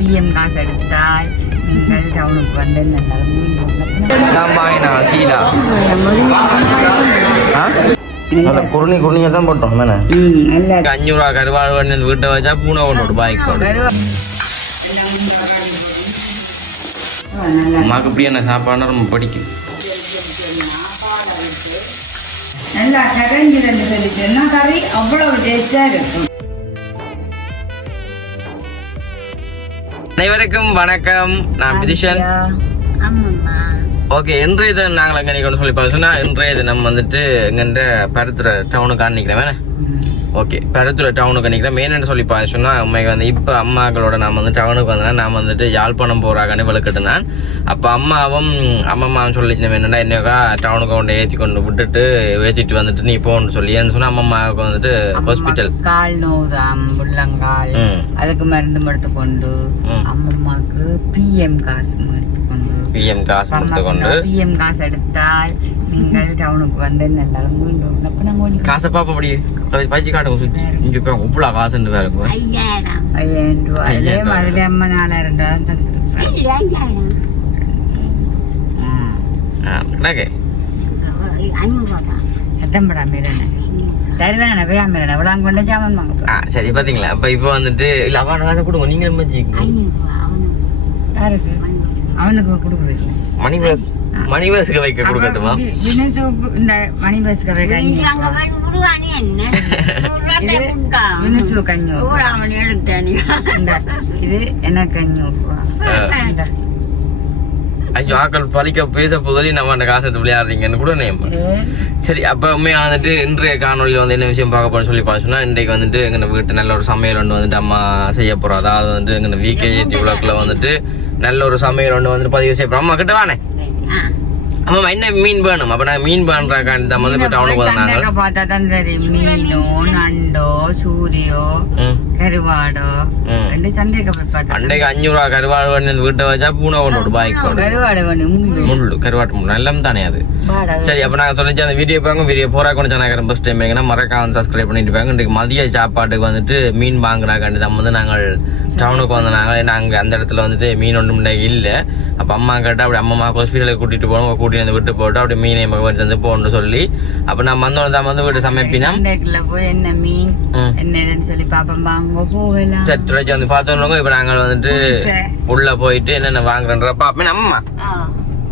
PM காசு எடுத்தால் நீங்கள் டவுனுக்கு வந்து குருணி குருணியை தான் போட்டோம் 500 கருவாடு வீட்டை வச்சா பூனை கொண்டு பாய்க்கோடு அம்மாவுக்கு இப்படி என்ன சாப்பாடுனா ரொம்ப பிடிக்கும். நல்லா கரைஞ்சிருந்து சொல்லிச்சுன்னா கறி அவ்வளவு டேஸ்டா இருக்கும். அனைவருக்கும் வணக்கம், நான் பிதிஷன். ஓகே, இன்றைய தினம் நாங்கள் எங்கே நிற்கணும்னு சொல்லி பார்த்தோம்னா, இன்றைய தினம் வந்துட்டு எங்கன்ற பருத்துறை டவுனுக்கு நிற்கிறேன் வேணே. ஓகே, பருத்துறை டவுனுக்கு நிற்கிறேன். மெயின்னு சொல்லி பார்த்தோம்னா உண்மைக்கு வந்து இப்போ அம்மாக்களோட நான் வந்து டவுனுக்கு வந்தேன். நான் வந்துட்டு யாழ்ப்பாணம் போகிறாங்கன்னு விளக்கிட்டுனான். அப்போ அம்மாவும் சொல்லிச்சு என்னடா என்னக்கா டவுனுக்கு கொண்டு ஏற்றிட்டு வந்துட்டு நீ போன்னு சொல்லி ஏன்னு சொன்னால் அம்மாவுக்கு வந்துட்டு ஹாஸ்பிட்டல் கால் நோவுதான், முள்ளங்கால், அதுக்கு மருந்து கொண்டு அம்மாவுக்கு பிஎம் காசு எடுத்தால் நீங்கள் டவுனுக்கு வந்து நல்லாலும் மீண்டும் காசை பாப்ப முடியும் பயிற்சி காட்டுங்க சுற்றி இங்கே போய் இவ்வளோ காசுன்னு வேறு 5000 ரூபாய் அதுல அம்மா 4000 தந்துருக்கு. சரி பாத்தீங்களா, இப்ப வந்துட்டு இல்ல அவன் காசை கொடுங்க, நீங்க அவனுக்கு கொடுக்குறது மணி பஸ்க்கு வைக்க கொடுக்கட்டுமா? இந்த மணி பஸ்க்கு வைக்க இது எனக்கு 500. ஐயோ, ஆக்கள் பழிக்க பேச போதே நம்ம அந்த காசை எடுத்து விளையாடுறீங்கன்னு கூட நேம். சரி, அப்போ உண்மையாக வந்துட்டு இன்றைய காணொலியில் வந்து என்ன விஷயம் பார்க்க போறேன்னு சொல்லி பார்த்தோம்னா, இன்றைக்கு வந்துட்டு எங்கள் வீட்டு நல்ல ஒரு சமையல் ஒன்று வந்துட்டு அம்மா செய்ய போகிறோம். அதாவது வந்துட்டு எங்கள் விகேஜி விளக்கில் வந்துட்டு நல்ல ஒரு சமையல் ஒன்று வந்துட்டு பதிவு செய்ய போகிறோம். அம்மா கிட்ட வானே, ஆமாம் என்ன மீன் வேணும்? அப்போ நான் மீன் பண்ணுறாக்காண்டி தான் வந்து டவுனுக்கு வந்தாங்க. பார்த்தா தான் சரி, மீனோ நண்டோ சூரியோ கருவாடோ சந்தைக்கு போய் பார்த்தா அன்றைக்கு 500 கருவாடு வீட்டை வச்சா பூனை கொண்டு பாய்க்கோடு கருவாட்டு முள்ளு எல்லாம் தானே அது. சரி, அப்போ நாங்கள் சொல்லிச்சு அந்த வீடியோ போறா கொண்டு சேனல் ஃபர்ஸ்ட் டைம் எங்கன்னா மறக்காம சப்ஸ்கிரைப் பண்ணிட்டு இருப்பாங்க. இன்றைக்கு மதிய சாப்பாட்டுக்கு வந்துட்டு மீன் வாங்குறாக்காண்டி தான் வந்து நாங்கள் டவுனுக்கு வந்தாங்க. நாங்கள் அந்த இடத்துல வந்துட்டு மீன் ஒன்றும் இல்லை. அப்போ அம்மா கேட்டால் அப்படி அம்மா ஹாஸ்பிட்டலுக்கு கூட்டிட்டு போகணும், கூட்டிட்டு வந்து விட்டு போட்டு அப்படி மீனை வந்து போகணும்னு சொல்லி அப்போ நான் வந்தோம் தான் வந்து வீட்டு சமைப்பினா போய் என்ன மீன் என்னன்னு சொல்லி பாப்பா போகலாம். சரி வந்து பார்த்தோம். இப்போ நாங்கள் வந்துட்டு உள்ள போயிட்டு என்னென்ன வாங்குறன்ற பாப்பேன். அம்மா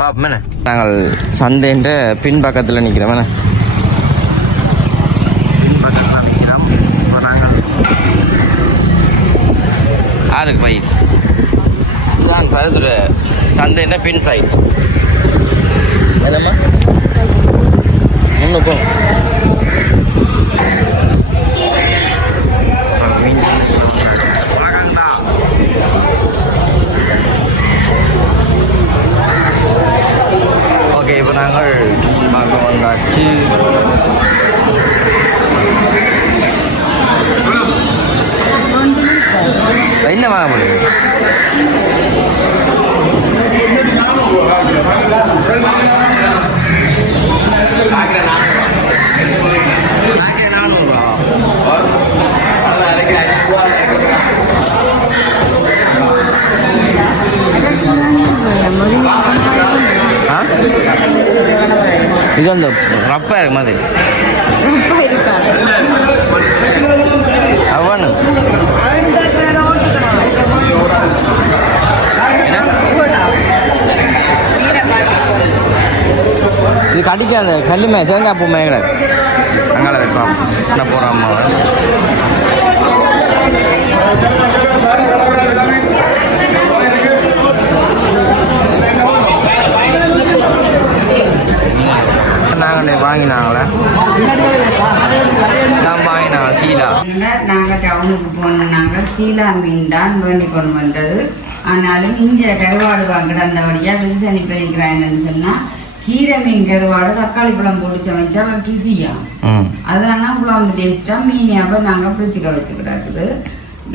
பாப்பேன், நாங்கள் சந்தைன்ற பின்பக்கத்தில் நிற்கிறோம். ஆறுக்கு பயிர் இதுதான் பருத்துறை சந்தைன்ற பின் சைட். என்னம்மா முன்னுக்கும் ஓகே, இப்போ நாங்கள் பார்க்க வந்தாச்சு. என்ன வாங்க முடியும்? இது அந்த ரப்பா இருக்கு மாதிரி அவனு இது கடிக்க அந்த கல்லுமே தேங்காய் பூ மேங்கடாது அங்கால வைப்பான். என்ன போகிறான் அம்மா நாங்கள் வாங்கினாங்களே சீலா. நாங்கள் டவுனுக்கு போனாங்க, சீலா மீன் தான் வேண்டி கொண்டு வந்தது. ஆனாலும் இங்கே கருவாடு கிடந்தபடியாக விரிசனி பண்ணிக்கிறாங்கன்னு சொன்னால் கீரை மீன் கருவாடு தக்காளி பழம் போட்டு சமைச்சா ருசியா, அதனால வந்து டேஸ்டா மீன் அப்போ நாங்கள் பிடிச்சிக்க வச்சுக்கிடாக்குது.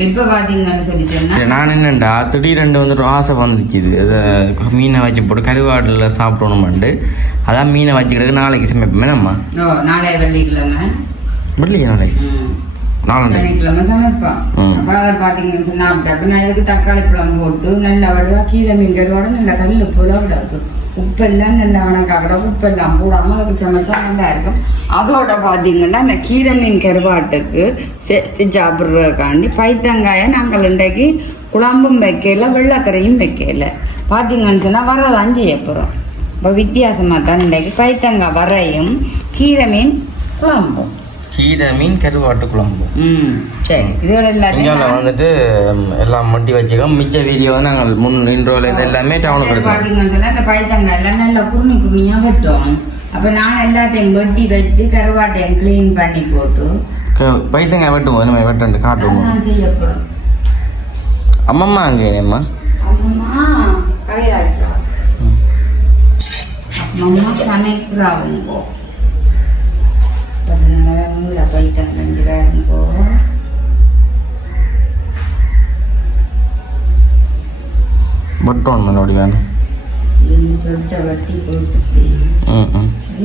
இப்போ பார்த்தீங்கன்னு சொல்லிட்டேன்னா நான் என்னண்டா திடீரெண்டு வந்துட்டு ஆசை வந்துச்சுது. அதை மீனை வச்சு போட்டு கருவாடில் சாப்பிடணுமாண்டு அதான் மீனை வச்சுக்கிட்டு நாளைக்கு சமைப்போமே நம்ம. நாளைய வெள்ளிக்கிழமை நாளைக்கு சனிக்கிழமை சமைப்போம். அப்போ அதை பார்த்தீங்கன்னு சொன்னால் அப்போ நான் இதுக்கு தக்காளி பழம் போட்டு நல்லா வடுவா கீரை மீன் கருவாட நல்லா கல் போல விட இருக்கும். உப்பெல்லாம் நல்லா வணக்காக்கட உப்பெல்லாம் போடாமல் அதுக்கு சமைச்சா நல்லா இருக்கும். அதோட பார்த்தீங்கன்னா அந்த கீரை மீன் கருவாட்டுக்கு சேர்த்து சாப்பிட்றதுக்காண்டி பைத்தங்காயை நாங்கள் இன்றைக்கு குழம்பும் வைக்கல வெள்ளைக்கரையும் வைக்கல. பார்த்தீங்கன்னு சொன்னால் வரதான் செய்ய போகிறோம். இப்போ வித்தியாசமாக தான் இன்றைக்கு பைத்தங்காய் வரையும் கீரை மீன் குழம்பும். கீரை மீன் கருவாட்டு குழம்பு. சரி, இதோட எல்லாத்தையும் வந்துட்டு எல்லாம் மட்டி வச்சுக்கோம். மிச்ச வீடியோ நாங்கள் இன்ட்ரோல எல்லாமே டவுனுக்கு பார்த்தீங்கன்னா இந்த பைத்தங்காய் எல்லாம் நல்லா குருணி குருணியாக வெட்டோம். அப்போ நான் எல்லாத்தையும் வெட்டி வச்சு கருவாட்டையும் க்ளீன் பண்ணி போட்டு பைத்தங்காய் வெட்டுவோம். நம்ம வெட்டு காட்டுவோம். நான் செய்ய போகிறோம். அம்மம்மா அங்கே அம்மா அம்மம்மா கரையாச்சா அம்மம்மா சமைக்கிறாவுங்கோ. பதினால பைத்தங்கோ பட்டோன் மனோடி வேணும் சொல்லிட்டு வட்டி போட்டு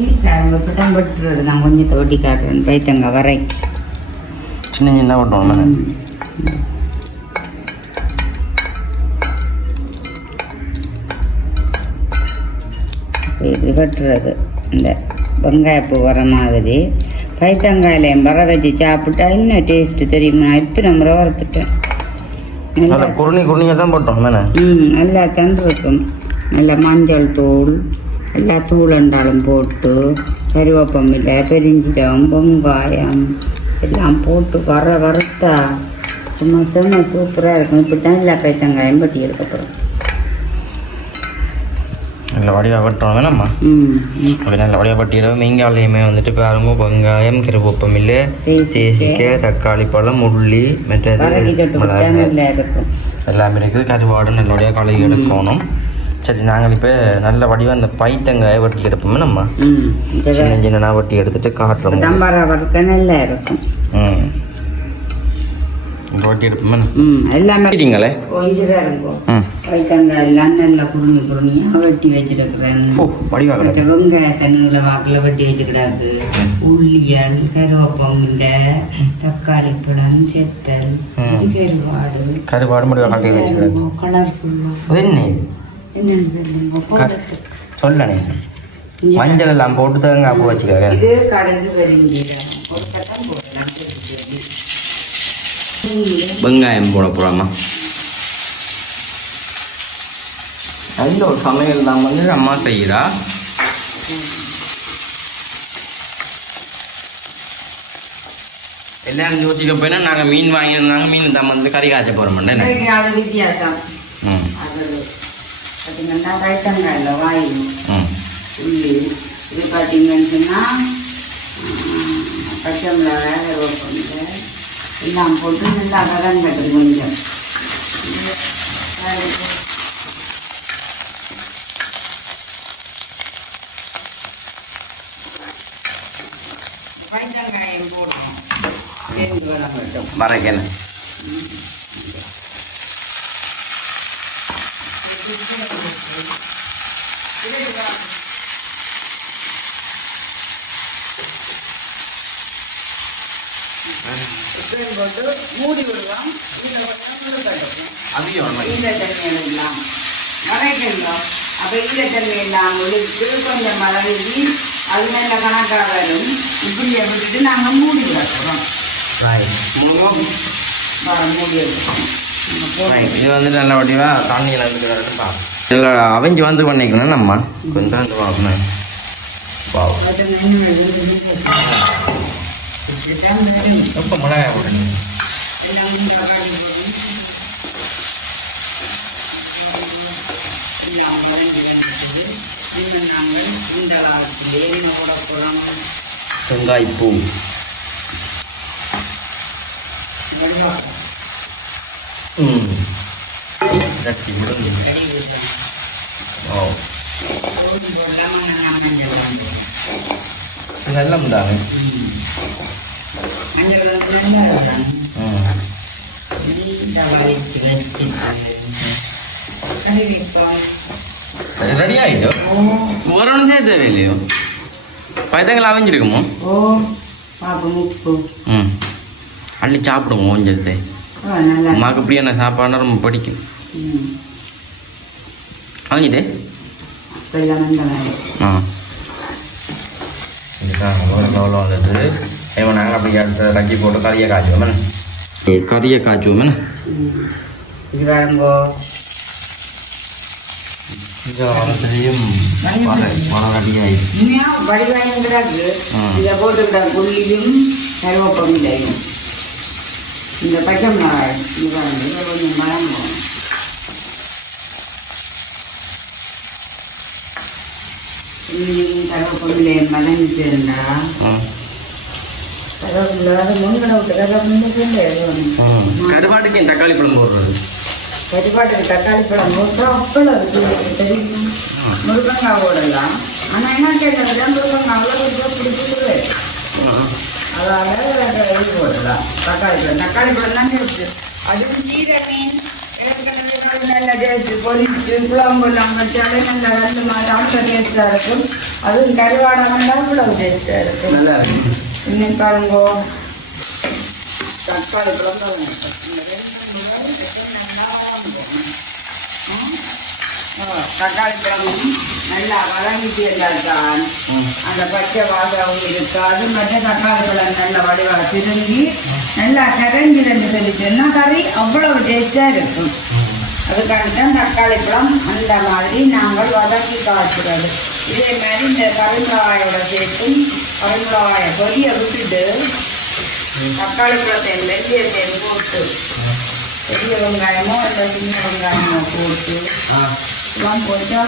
இப்படிதான் வெட்டுறது. நான் கொஞ்சத்தை வட்டி காட்டுறேன். பைத்தங்க வரை சின்ன சின்ன பட்டோன் இப்படி வெட்டுறது. இந்த வெங்காயப்பூ வர மாதிரி பைத்தங்காயிலையும் வர வச்சு சாப்பிட்டா இன்னும் டேஸ்ட்டு தெரியுமா? எத்தனை முறை வறுத்துட்டேன். குருணி குருணியாக தான் போட்டோம். நல்லா தண்டு இருக்கும். நல்லா மஞ்சள் தூள் எல்லா தூளண்டாலும் போட்டு கருவேப்பமில்லை பெருஞ்சீரகம் வெங்காயம் எல்லாம் போட்டு வறுத்தா சும்மா செம்ம சூப்பராக இருக்கும். இப்படி தான் எல்லா பைத்தங்காயும் பட்டி எடுக்கப்புறம் நல்ல வடிவாக வெட்டணும் வேணாம்மா. அப்படி நல்ல வடிவாக வெட்டிடுவோம். மீங்காலையுமே வந்துட்டு பாருங்க வெங்காயம் கருவேப்பம் இல்லை தேசிக்க தக்காளி பழம் உள்ளி மற்றது எல்லாமே இருக்குது. கருவாடு நல்லபடியாக கழுவி எடுக்கணும். சரி, நாங்கள் இப்போ நல்ல வடிவாக அந்த பைத்தங்காயை வெட்டி எடுப்போமே நம்ம சின்ன சின்ன வெட்டி எடுத்துட்டு காட்டுறோம். நல்லா இருக்கும். வெட்டி எடுப்போமே எல்லாமே கொஞ்சம் பைத்தங்காய் எல்லாம் நல்லா குருணி குருணியாக வெட்டி வச்சிருக்கிறேன். வெங்காய தண்ணியில் வாக்கில் வெட்டி வச்சுக்கிடாது. உள்ளியல் கருவேப்பம் இல்லை தக்காளி பழம் செத்தல் கருவாடு முடிவாக காட்டி வச்சுக்கிறாங்க. கலர்ஃபுல்லாக சொல்லணே மஞ்சள் எல்லாம் போட்டு தாங்க அப்போ வச்சுக்கிறேன். இது கடைக்கு வெறிஞ்சீரகம் போடலாம். வெங்காயம் போட போகலாமா? நல்ல ஒரு சமையல் தான் வந்து அம்மா செய்கிறா. எல்லாரும் யோசிக்க போயினா நாங்கள் மீன் வாங்கியிருந்தாங்க. மீன் தான் வந்து கறி காய்ச்ச போகிறோம். வித்தியாசம் பார்த்தீங்கன்னா பைத்தங்காயில் வாய் உள்ளி இது பார்த்தீங்கன்னு சொன்னால் பச்சை மிளகாய் கருவேப்பிலை எல்லாம் போட்டு நல்லா வதங்கட்டும். கொஞ்சம் பைத்தங்காயம் போட்டோம் சேர்ந்து வதங்கட்டும். மறைக்கணும். போட்டு மூடி விடுவோம். அதிகம் ஈரத்தன்மை எல்லாம் வரைக்கணும். அப்போ ஈரத்தன்மை எல்லாம் ஒழித்து கொஞ்சம் மலர்ச்சி அது நல்ல கணக்காக வரும். இப்படியை விட்டுட்டு நாங்கள் மூடி வைக்கிறோம். மூடி வைக்கிறோம். இது வந்து நல்ல வடிவாக தண்ணியில் நல்லா அவைஞ்சி வந்து பண்ணிக்கணும். நம்ம கொஞ்சம் வந்து வாங்கணும். ரொம்ப மிளகாய் போடணும். வெங்காய்ப்பூ நல்ல முதாங்க. ரெடி ஆயிட்டோ? ஒரு ஒன்றும் செய்ய தேவையில்லையோ? பைத்தங்கள் அவிஞ்சிருக்குமோ? அள்ளி சாப்பிடுவோம் கொஞ்சத்தை. நல்லா அம்மாவுக்கு இப்படியான சாப்பாடுனா ரொம்ப பிடிக்கும். வாங்கிட்டு ஆ எவ்வளோ வந்துட்டு ஏன் நாங்கள் அப்படி அடுத்த கஞ்சி போட்டு கறியை காய்ச்சுவோம். கறியை காய்ச்சுவோம். இது வரும்போ வடிவாயிங்கிறாங்க. இதை போட்டுக்கிட்ட புள்ளியும் கருவேப்பமில்லையும் இந்த பச்சை மிளகாய் இதை கொஞ்சம் வளர்ந்தோம். புள்ளியும் கருவேப்பமில்லையும் வளர்ந்துட்டு இருந்தா கருவாட்டுக்கு தக்காளி பழம் போடுறது. கருவாட்டுக்கு தக்காளி பழம் போட்டா அப்பளம் தெரியுமா? முருங்கங்காய் போடலாம். ஆனால் என்ன கேட்டதுதான் முருங்கங்காய் அவ்வளோ பிடிச்சிருது. அதனால இது போடலாம் தக்காளி பழம். தக்காளி பழம் தானே இருக்கு. அதுவும் கீரை மீன் நல்ல டேஸ்ட் பொரிச்சு குழம்புலாம் வச்சாலே நல்ல நல்ல மாதிரி டேஸ்டாக இருக்கும். அதுவும் கருவாடை வந்தால் அவ்வளவு டேஸ்டாக இருக்கும். நல்லா இருக்கும். இன்னும் பாருங்கோ தக்காளி பழம் தக்காளி பழமும் நல்லா வதங்கிட்டு இருந்தால்தான் அந்த பச்சை வாசம் இருக்காது. மற்ற தக்காளி பழம் நல்ல வடிவாக திரும்பி நல்லா கரைஞ்சிருந்து சொல்லிச்சுன்னா கறி அவ்வளவு டேஸ்டாக இருக்கும். அதுக்காக தான் தக்காளி பழம் அந்த மாதிரி நாங்கள் வதக்கி காய்ச்சுறது. இதே மாதிரி இந்த கறிமிளகாயோட சேர்த்தும் கறிமிளகாயை பொரிய விட்டுட்டு தக்காளி பழத்தையும் வெள்ளியத்தையும் போட்டு பெரிய வெங்காயமோ இல்லை சின்ன வெங்காயமோ போட்டு எல்லாம் போட்டா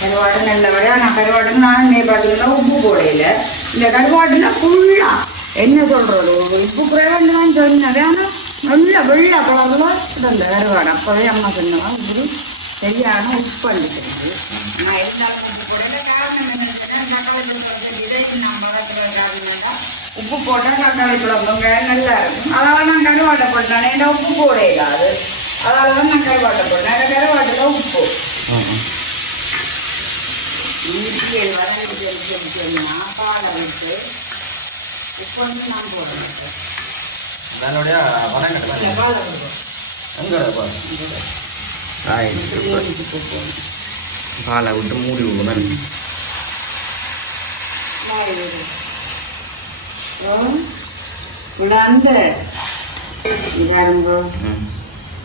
கருவாடு நல்ல வரையா. நான் கருவாடுன்னு நான் பார்த்தீங்கன்னா உப்பு போடையில இந்த கருவாடுனா ஃபுல்லாக என்ன சொல்கிறது உப்பு குறைவான்னு தான் சொன்னேன். ஆனால் நல்ல வெள்ளை குழம்புல இந்த கருவாடு அப்போவே அம்மா சொன்னவா இப்படி சரியான உப்பு அடிக்கிறது. நான் எல்லாரும் உப்பு போடல. காரணம் என்னன்னா இதையும் நான் வளர்த்துறதுக்காக உப்பு போட்டால் தக்காளி குழம்புங்க நல்லா இருக்கும். அதனால நான் கருவாட்டை போட்டேன். ஏன்னா உப்பு போடையிடாது. அதனால தான் நான் கருவாட்டை போட்டேன். அந்த கருவாட்டில் உப்பு வதங்கிட்டு பாலை விட்டு உப்பு வந்து நான் போடுறேன். பாலை விட்டு மூடி விடுவோம். அந்த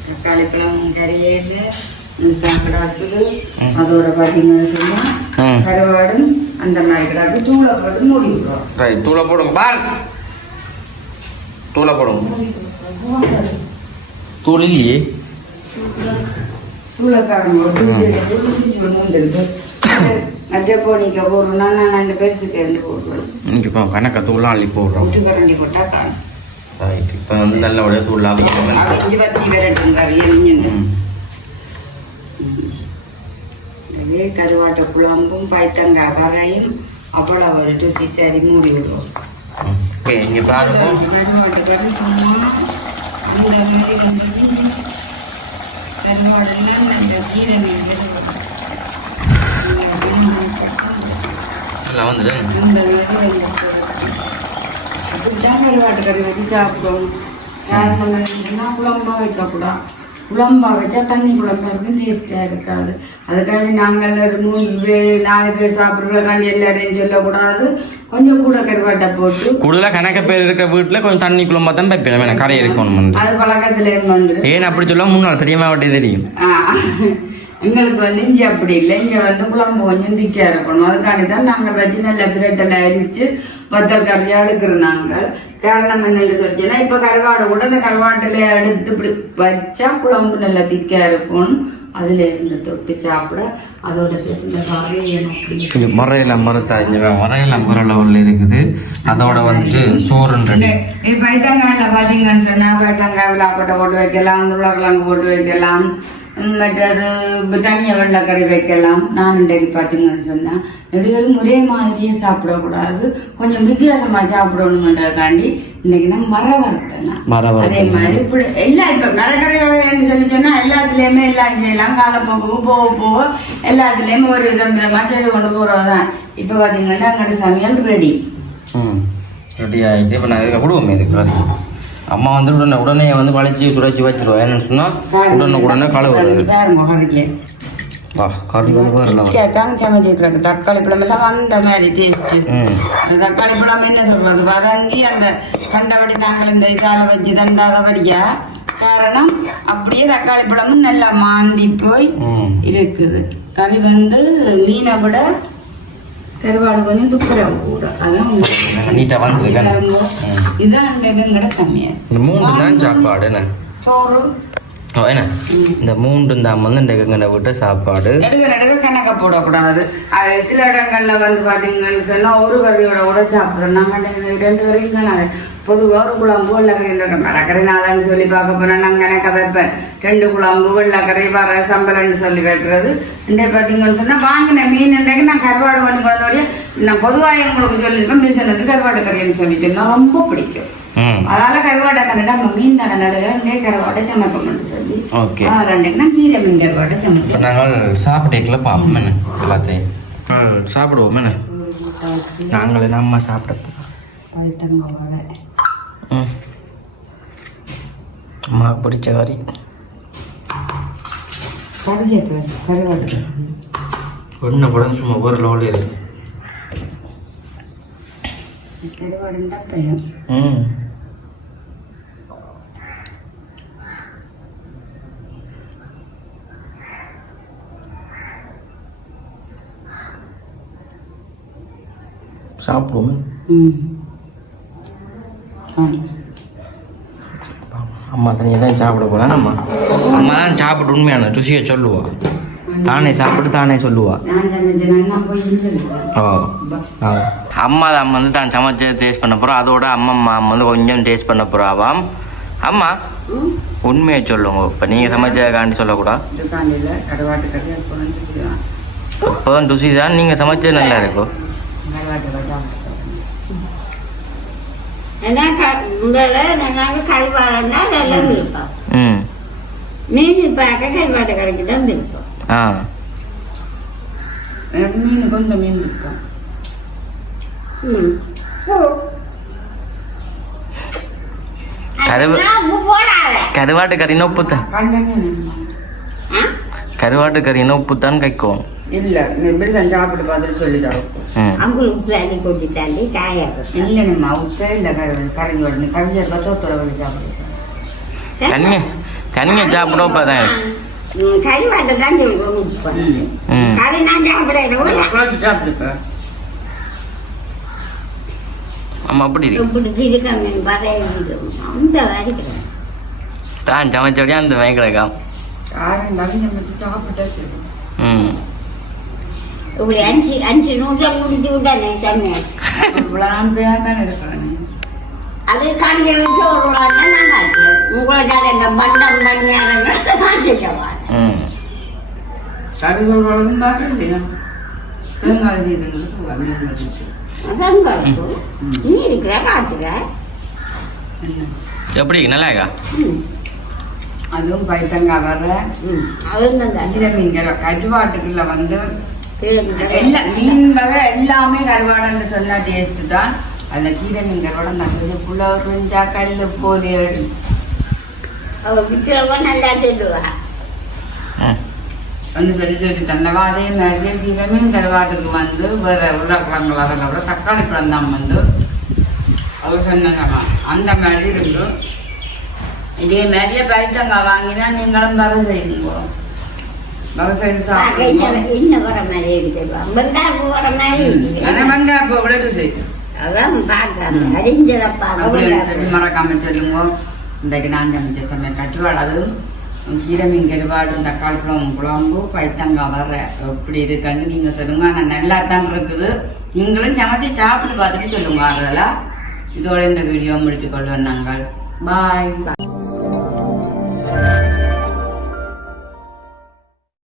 தக்காளி பழம் கறியில சாப்பிடாது. அதோட பார்த்தீங்கன்னு சொன்னா கருவாடும் அந்த மாதிரி கிடாக்கு தூளை போட்டு மூடி விடுவோம். தூளை போடுங்க பார். தூளை போடுங்க. தூள் இல்லையே. தூளைக்காரங்க வந்துருக்கு. அஜப்போனிக்க போடுறோம்னா நான் அந்த பெருசுக்கு இருந்து போடுவேன். இப்போ கணக்க தூளாக அள்ளி போடுறோம். விட்டு கரண்டி போட்டால் காணும். இப்போ வந்து நல்ல உடைய தூளாக அவிஞ்சு பத்தி விரட்டும் கறியறிஞ்சு அதே கருவாட்டை குழம்பும் பைத்தங்காய் வரையும் அவ்வளோ ஒரு ருசி சரி மூடி விடுவோம். இங்கே பாருங்க கருவாட்டை கறி சும்மா அந்த மாதிரி கருவாடெல்லாம் அந்த கீரை மீன் அப்படித்தான் கருவாட்டு கறி வச்சு சாப்பிடுவோம். யாரும் குழம்பா வைக்கக்கூடாது. குழம்பா வச்சா தண்ணி குழம்பா இருக்கும், டேஸ்டாக இருக்காது. அதுக்காண்டி நாங்கள் ஒரு 3 பேர் சாப்பிட்றதுக்காண்டி எல்லாரையும் சொல்லக்கூடாது. கொஞ்சம் கூட கருவாட்டை போட்டு கூடுதலாக கணக்க பேர் இருக்கிற வீட்டில் கொஞ்சம் தண்ணி குழம்பா தான் வைப்பேன். கரை இருக்கணும் அது பழக்கத்துல வந்துடும். ஏன் அப்படி சொல்ல முன்னாள் பெரியம்மா வட்டி தெரியும். எங்களுக்கு வந்து இஞ்சி அப்படி இல்லை. இங்கே வந்து குழம்பு கொஞ்சம் திக்காக இருக்கணும். அதுக்காண்டி தான் நாங்கள் வச்சு நல்ல பிரட்டெல்லாம் அரிச்சு வத்தல் கறியாக எடுக்கிறோம். நாங்கள் காரணம் என்னென்னு சொல்லிச்சுன்னா இப்போ கருவாடை கூட அந்த கருவாட்டில் எடுத்து இப்படி வச்சா குழம்பு நல்லா திக்காக இருக்கும். அதில் இருந்து தொட்டு சாப்பிட அதோட சேர்த்து இந்த கறி முறையெல்லாம் முறையெல்லாம் முறையில் உள்ள இருக்குது. அதோட வந்து சோறுன்றது பைத்தங்காயில் பார்த்தீங்கன்னு சொன்னால் பைத்தங்காய் விழாக்கொட்டை போட்டு வைக்கலாம், உருளைக்கிழங்கு போட்டு வைக்கலாம், மற்றது தனியாக வெள்ளைக்கறி வைக்கலாம். நான் இன்றைக்கு பார்த்தீங்கன்னு சொன்னால் நெடுகளும் ஒரே மாதிரியே சாப்பிடக்கூடாது, கொஞ்சம் வித்தியாசமாக சாப்பிடணுன்றதுக்காண்டி இன்னைக்கு நம்ம மரம் வறுத்தலாம். அதே மாதிரி இப்படி எல்லாம் இப்போ மரக்கறின்னு சொல்லி சொன்னால் எல்லாத்துலேயுமே எல்லாம் செய்யலாம். காலப்போக்கு போக போக எல்லாத்துலேயுமே ஒரு விதமாக செய்து கொண்டு போகிறது தான். இப்போ பார்த்தீங்கன்னா அங்கே சமையல் ரெடி. ரெடி ஆகிட்டு இப்போ நான் இதுக்கு விடுவோமே இதுக்கு கறி அம்மா வந்து உடனே வந்து வளைச்சி துடைச்சி வச்சிருவா என்னன்னு சொன்னால் உடனே கழுவு வா கறி வந்து வரலாம் சமைச்சிருக்கிறது தக்காளி பழம் எல்லாம் அந்த மாதிரி டேஸ்ட் தக்காளி பழம் என்ன சொல்றது வதங்கி அந்த கண்டபடி நாங்கள் இந்த இதால வச்சு தண்டாதபடியா காரணம் அப்படியே தக்காளி பழமும் நல்லா மாந்தி போய் இருக்குது கறி வந்து மீனை விட கருவாடு கொஞ்சம் துப்புரவு கூட அதான் இதுதான் எங்கட சமையல் இந்த 3 தான் சாப்பாடு என்ன சோறு என்ன இந்த 3 தான் வந்து இந்த எங்கட விட்ட சாப்பாடு நடுக்க கணக்க போடக்கூடாது அது சில இடங்கள்ல வந்து பாத்தீங்கன்னு சொன்னா ஒரு கறியோட கூட சாப்பிடுறோம் நாங்க 2 கறியும் தானே பொதுவாக ஒரு குழம்பு வெள்ளக்கறி மரக்கறி நாளான்னு சொல்லி பார்க்க போனா நான் கணக்க வைப்பேன் 2 குழம்பு வெள்ளக்கறி வர சம்பளம்னு சொல்லி வைக்கிறது இன்றைய பார்த்தீங்கன்னு சொன்னா வாங்கின மீன் இன்றைக்கு நான் கருவாடு பண்ணி கொண்டோடைய நான் பொதுவாக உங்களுக்கு சொல்லியிருப்பேன் மீசனுக்கு கருவாடு கறின்னு சொல்லி சொன்னா ரொம்ப பிடிக்கும் அதனால கருவாடை கண்டுட்டு நம்ம மீன் தானே நடுகிறே கருவாடை சமைப்போம்னு சொல்லி அதனால கீரை மீன் கருவாடை சமைச்சோம் நாங்கள் சாப்பிட்டேக்கல பார்ப்போம் என்ன எல்லாத்தையும் சாப்பிடுவோம் என்ன நாங்களே நம்ம சாப்பிட அம்மா பிடிச்ச கறி கருவாடு ஒன்று கூட சும்மா ஒரு லோடு இருக்கு கருவாடுண்டா பயம் சாப்பிடுவோம் அம்மா தனியாக தான் சாப்பிட போகிறேன் அம்மா தான் சாப்பிட்டு உண்மையான ருசியை சொல்லுவா தானே சாப்பிட்டு தானே சொல்லுவா ஓ அம்மா வந்து தான் சமைச்சு டேஸ்ட் பண்ண போகிறோம் அதோட அம்மா வந்து கொஞ்சம் டேஸ்ட் பண்ண போகிறாவாம் அம்மா உண்மையை சொல்லுங்க இப்போ நீங்கள் சமைச்சதுக்காண்டி சொல்லக்கூடாது இப்போ ருசி தான் நீங்கள் சமைச்சது நல்லா இருக்கும் கருவாடுன்னா அதெல்லாம் விருப்பம் மீன் பார்க்க கருவாடு கடைக்கு தான் விருப்பம் மீன் கொஞ்சம் மீன் விருப்பம் கருவாட்டு கறினா உப்பு தான் கருவாட்டு கறினா உப்பு தான் கைக்கும் இல்ல சாப்பிட்டு பார்த்துட்டு சொல்லிட்டாரு உப்பு கொட்டிட்டாண்டி காயாது இல்ல நம்ம உப்பே இல்ல கரையோட கவிஞர் பத்தோட வழி சாப்பிடுறேன் தனியா சாப்பிடுவோம் கறிவாட்டை தான் சொல்றோம் உப்பு கறி நான் சாப்பிட ஆமா அப்படி தான் சமைச்சோடய அந்த பயங்கரக்கா சாப்பிட்டு இப்படி 5 நிமிஷம் முடிச்சு விட்டானே சமையல் தானே இருக்கிறேன் அது கண்கள் சோறுலாம் நல்லா இருக்கு உங்களுக்கு என்ன பண்டம் பண்ணியாருன்னு கருவர்களும் பார்க்க முடியும் நீ இருக்கிற காத்துற எப்படி நல்லாக்கா அதுவும் பைத்தங்காய் வர மீன் கருவாட்டுக்குள்ள வந்து எல்லா மீன் வகை எல்லாமே கருவாடுன்னு சொன்னா டேஸ்ட் தான் அந்த கீரை மீன் கருவாடை நல்ல புலவருஞ்சா கல்லு போலி அடி நல்லா சொல்லுவா சொல்லி தந்தவா அதே மாதிரி கீரை மீன் கருவாட்டுக்கு வந்து வேற உருளைக்கிழங்கு வரல கூட தக்காளி பழம் தான் வந்து அவர் சொன்னாங்க அந்த மாதிரி இருந்தும் இதே மாதிரியே பைத்தங்காய் வாங்கினா நீங்களும் வர செய்யுங்க மறக்காம சொல்லுங்க இன்றைக்கு நான் சமைச்ச சமையல் கட்டுவாள் அது கீரை மீன் கருவாடு தக்காளி பழம் குழம்பு பைத்தங்காய் வர எப்படி இருக்குன்னு நீங்க சொல்லுங்க ஆனால் நல்லா தான் இருக்குது நீங்களும் சமைச்சு சாப்பிட்டு பார்த்துட்டு சொல்லுங்க அதெல்லாம் இதோட இந்த வீடியோ முடித்துக்கொள்வோம் நாங்கள் பாய்.